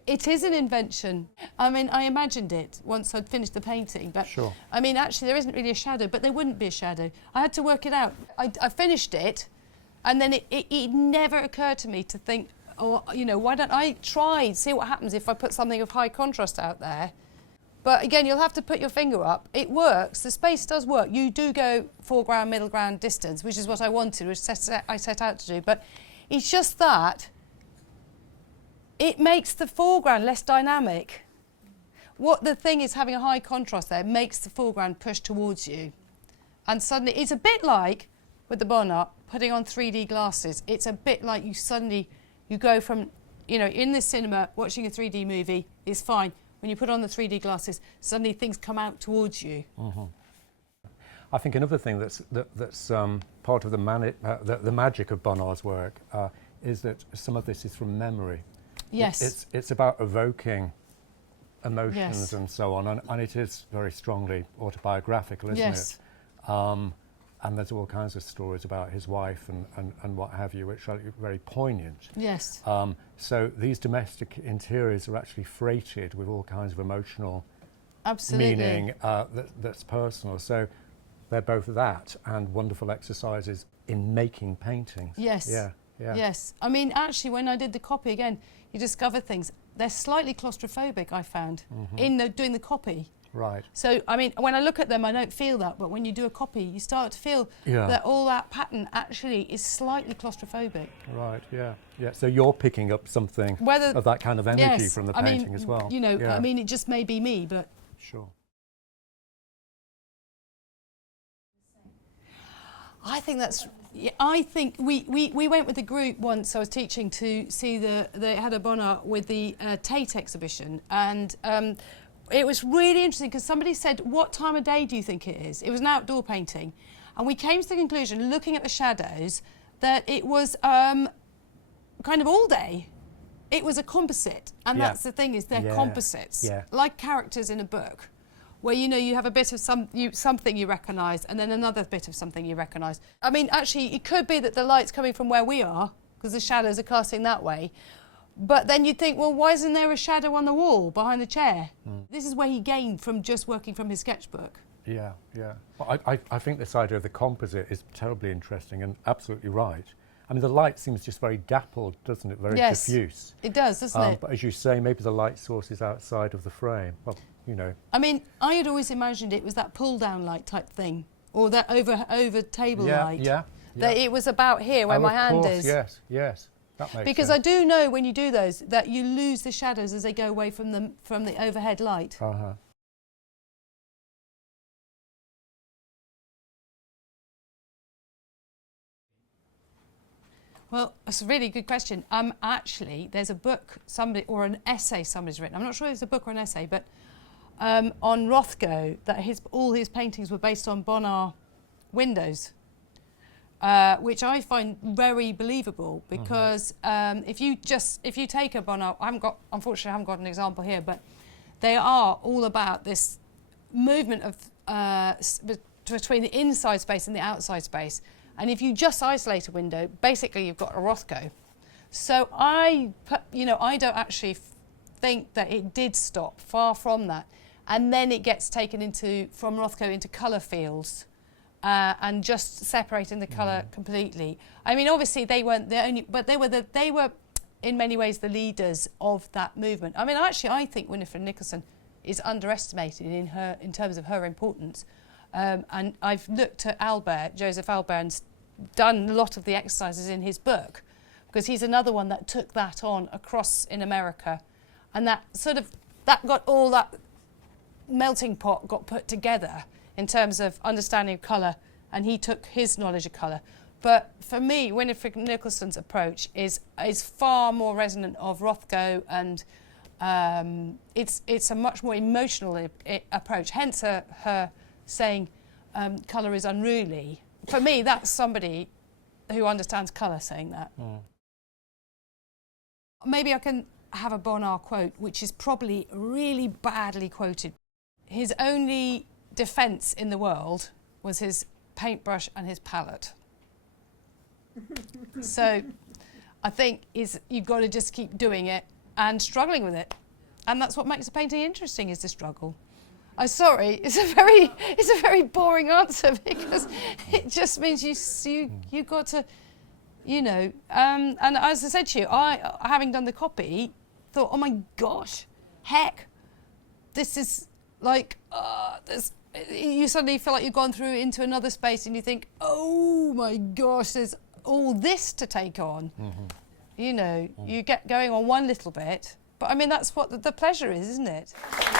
It is an invention. I mean, I imagined it once I'd finished the painting, but Sure. I mean, actually, there isn't really a shadow, but there wouldn't be a shadow. I had to work it out. I finished it, and then it never occurred to me to think, oh, you know, why don't I try, see what happens if I put something of high contrast out there. But again, you'll have to put your finger up. It works. The space does work. You do go foreground, middle ground, distance, which is what I wanted, which I set out to do. But it's just that it makes the foreground less dynamic. What the thing is, having a high contrast there makes the foreground push towards you. And suddenly, it's a bit like, with the bonnet, putting on 3D glasses. It's a bit like you go from, you know, in the cinema, watching a 3D movie is fine. When you put on the 3D glasses, suddenly things come out towards you. Mm-hmm. I think another thing that's part of the magic of Bonnard's work is that some of this is from memory. Yes. It's about evoking emotions, yes, and so on, and it is very strongly autobiographical, isn't yes, it? And there's all kinds of stories about his wife and what have you, which are very poignant. Yes. So these domestic interiors are actually freighted with all kinds of emotional absolutely meaning that's personal. So they're both that and wonderful exercises in making paintings. Yes. Yeah. Yeah. Yes. I mean, actually, when I did the copy again, you discover things. They're slightly claustrophobic, I found, Mm-hmm. in doing the copy. Right. So, I mean, when I look at them, I don't feel that, but when you do a copy, you start to feel that all that pattern actually is slightly claustrophobic. Right, yeah. Yeah, so you're picking up something of that kind of energy from the painting as well. You know, I mean, it just may be me, but... Sure. I think that's... I think we went with a group once I was teaching to see they had a Bonnard with the Tate exhibition, and it was really interesting because somebody said, what time of day do you think it is? It was an outdoor painting. And we came to the conclusion, looking at the shadows, that it was kind of all day. It was a composite. And that's the thing, is they're composites, like characters in a book, where, you know, you have a bit of something you recognise and then another bit of something you recognise. I mean, actually, it could be that the light's coming from where we are, because the shadows are casting that way. But then you'd think, well, why isn't there a shadow on the wall behind the chair? This is where he gained from just working from his sketchbook. Yeah, yeah. Well, I think this idea of the composite is terribly interesting and absolutely right. I mean, the light seems just very dappled, doesn't it? Very diffuse. It does, doesn't it? But as you say, maybe the light source is outside of the frame. Well, you know. I mean, I had always imagined it was that pull-down light type thing, or that over table light. Yeah, that it was about here where my hand is. Yes, yes. Because I do know when you do those that you lose the shadows as they go away from the overhead light. Uh-huh. Well, that's a really good question. Actually, there's a book or an essay somebody's written. I'm not sure if it's a book or an essay, but on Rothko, that all his paintings were based on Bonnard windows. Which I find very believable, because if you take a Bonnard, unfortunately I haven't got an example here, but they are all about this movement of between the inside space and the outside space. And if you just isolate a window, basically you've got a Rothko. So I don't actually think that it did stop. Far from that. And then it gets taken from Rothko into colour fields. And just separating the colour completely. I mean, obviously they weren't the only, but they were in many ways the leaders of that movement. I mean, actually, I think Winifred Nicholson is underestimated in terms of her importance. And I've looked at Joseph Albert, and done a lot of the exercises in his book, because he's another one that took that on across in America, and that got all that melting pot got put together in terms of understanding of colour, and he took his knowledge of colour. But for me, Winifred Nicholson's approach is far more resonant of Rothko, and it's a much more emotional approach. Hence her saying colour is unruly. For me, that's somebody who understands colour saying that. Maybe I can have a Bonnard quote, which is probably really badly quoted. His only defence in the world was his paintbrush and his palette. So I think you've got to just keep doing it, and struggling with it. And that's what makes a painting interesting, is the struggle. I'm sorry, it's a very boring answer, because it just means you got to, you know. And as I said to you, I, having done the copy, thought, oh my gosh, heck, this is like, you suddenly feel like you've gone through into another space, and you think, oh my gosh, there's all this to take on. You know, you get going on one little bit, but I mean, that's what the pleasure is, isn't it?